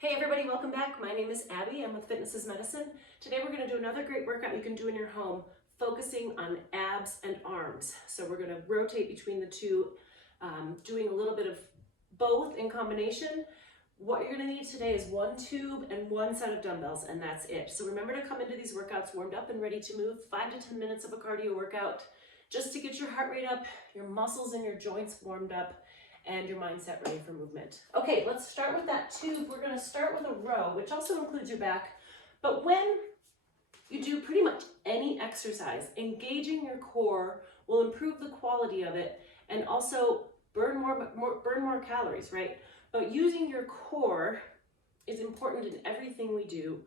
Hey everybody, welcome back. My name is Abby. I'm with Fitness is Medicine. Today we're going to do another great workout you can do in your home, focusing on abs and arms. So we're going to rotate between the two, doing a little bit of both in combination. What you're going to need today is one tube and one set of dumbbells, and that's it. So remember to come into these workouts warmed up and ready to move. 5 to 10 minutes of a cardio workout just to get your heart rate up, your muscles and your joints warmed up, and your mindset ready for movement. Okay, let's start with that tube. We're gonna start with a row, which also includes your back. But when you do pretty much any exercise, engaging your core will improve the quality of it and also burn more calories, right? But using your core is important in everything we do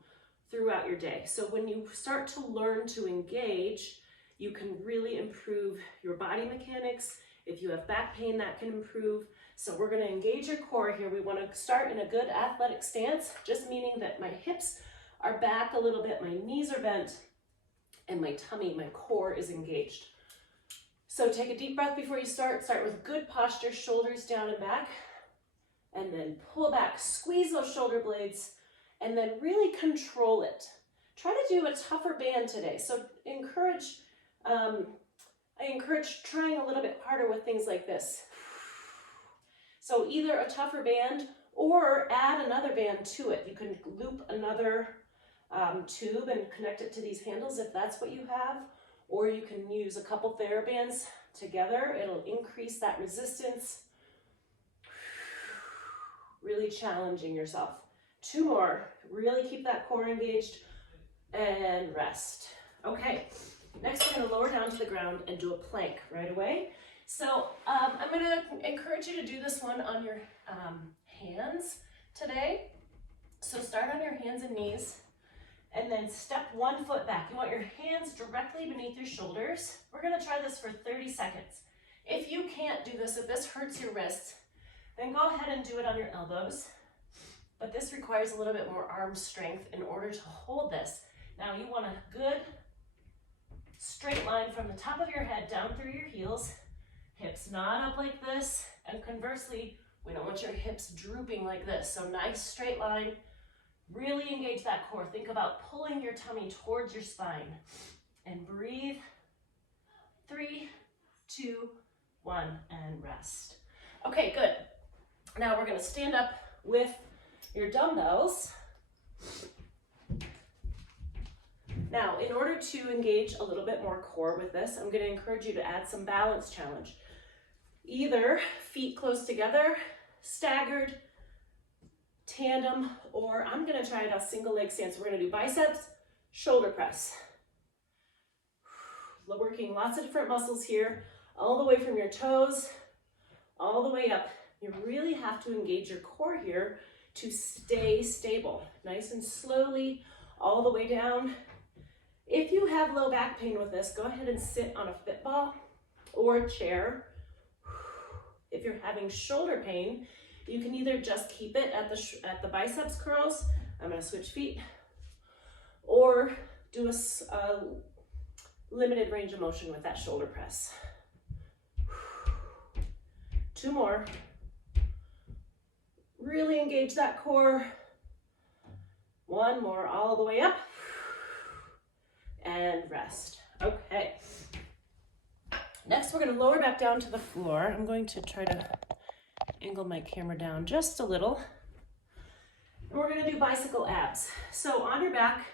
throughout your day. So when you start to learn to engage, you can really improve your body mechanics. If you have back pain, that can improve. So we're going to engage your core here. We want to start in a good athletic stance, just meaning that my hips are back a little bit, my knees are bent, and my tummy, my core is engaged. So take a deep breath before you start. Start with good posture, shoulders down and back, and then pull back, squeeze those shoulder blades, and then really control it. Try to do a tougher band today. So I encourage trying a little bit harder with things like this. So either a tougher band or add another band to it. You can loop another tube and connect it to these handles if that's what you have, or you can use a couple TheraBands together. It'll increase that resistance. Really challenging yourself. 2 more. Really keep that core engaged and rest. Okay. Next, we're going to lower down to the ground and do a plank right away. So I'm going to encourage you to do this one on your hands today. So start on your hands and knees, and then step 1 foot back. You want your hands directly beneath your shoulders. We're going to try this for 30 seconds. If you can't do this, if this hurts your wrists, then go ahead and do it on your elbows. But this requires a little bit more arm strength in order to hold this. Now you want a good straight line from the top of your head down through your heels, hips not up like this, and conversely, we don't want your hips drooping like this. So nice straight line, really engage that core. Think about pulling your tummy towards your spine, and breathe. 3, 2, 1, and rest. Okay, good. Now we're gonna stand up with your dumbbells. Now, in order to engage a little bit more core with this, I'm going to encourage you to add some balance challenge. Either feet close together, staggered, tandem, or I'm going to try it a single leg stance. We're going to do biceps, shoulder press. Working lots of different muscles here, all the way from your toes, all the way up. You really have to engage your core here to stay stable. Nice and slowly, all the way down. If you have low back pain with this, go ahead and sit on a fit ball or a chair. If you're having shoulder pain, you can either just keep it at the biceps curls. I'm going to switch feet, or do a limited range of motion with that shoulder press. 2 more. Really engage that core. 1 more, all the way up. And rest. Okay. Next, we're going to lower back down to the floor. I'm going to try to angle my camera down just a little. And we're going to do bicycle abs. So on your back,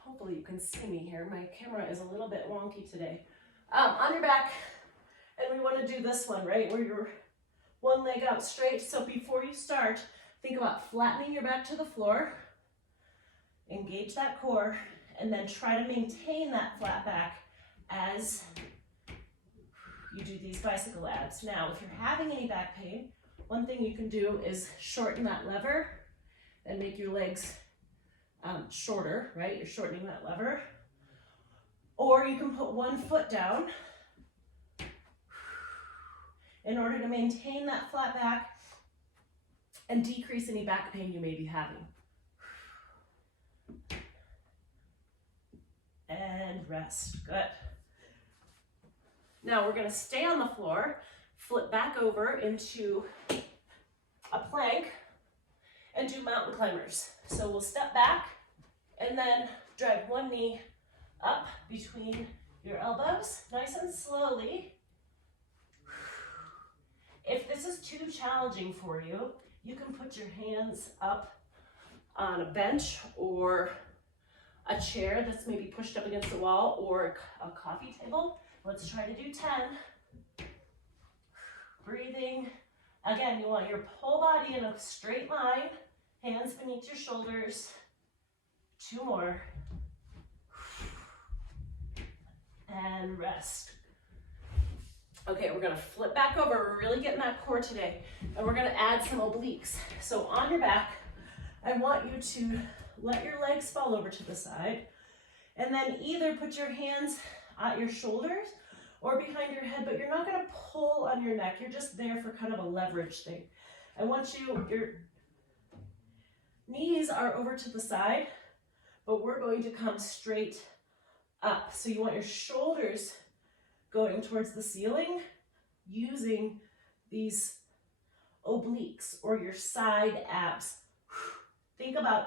hopefully you can see me here. My camera is a little bit wonky today. On your back, and we want to do this one, right, where you're one leg out straight. So before you start, think about flattening your back to the floor. Engage that core, and then try to maintain that flat back as you do these bicycle abs. Now, if you're having any back pain, one thing you can do is shorten that lever and make your legs shorter, right? You're shortening that lever. Or you can put 1 foot down in order to maintain that flat back and decrease any back pain you may be having. And rest. Good. Now we're going to stay on the floor, flip back over into a plank and do mountain climbers. So we'll step back and then drive one knee up between your elbows, nice and slowly. If this is too challenging for you, you can put your hands up on a bench or a chair that's maybe pushed up against the wall or a coffee table. Let's try to do 10. Breathing. Again, you want your whole body in a straight line, hands beneath your shoulders. 2 more. And rest. Okay, we're gonna flip back over. We're really getting that core today. And we're gonna add some obliques. So on your back, I want you to let your legs fall over to the side. And then either put your hands at your shoulders or behind your head, but you're not gonna pull on your neck. You're just there for kind of a leverage thing. I want your knees are over to the side, but we're going to come straight up. So you want your shoulders going towards the ceiling using these obliques or your side abs. Think about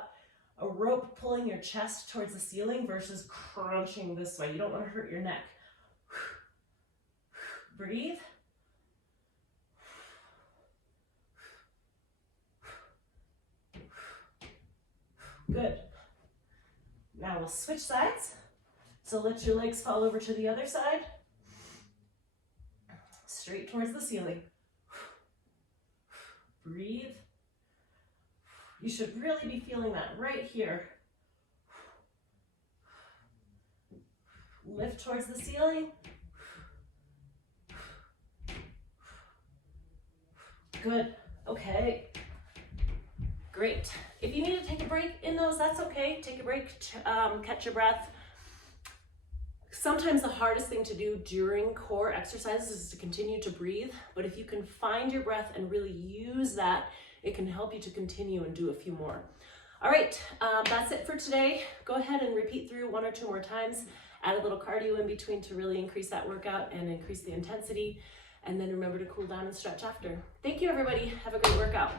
a rope pulling your chest towards the ceiling versus crunching this way. You don't want to hurt your neck. Breathe. Good. Now we'll switch sides. So let your legs fall over to the other side. Straight towards the ceiling. Breathe. You should really be feeling that right here. Lift towards the ceiling. Good. Okay. Great. If you need to take a break in those, that's okay. Take a break, catch your breath. Sometimes the hardest thing to do during core exercises is to continue to breathe, but if you can find your breath and really use that, it can help you to continue and do a few more. All right, that's it for today. Go ahead and repeat through 1 or 2 more times. Add a little cardio in between to really increase that workout and increase the intensity. And then remember to cool down and stretch after. Thank you, everybody. Have a great workout.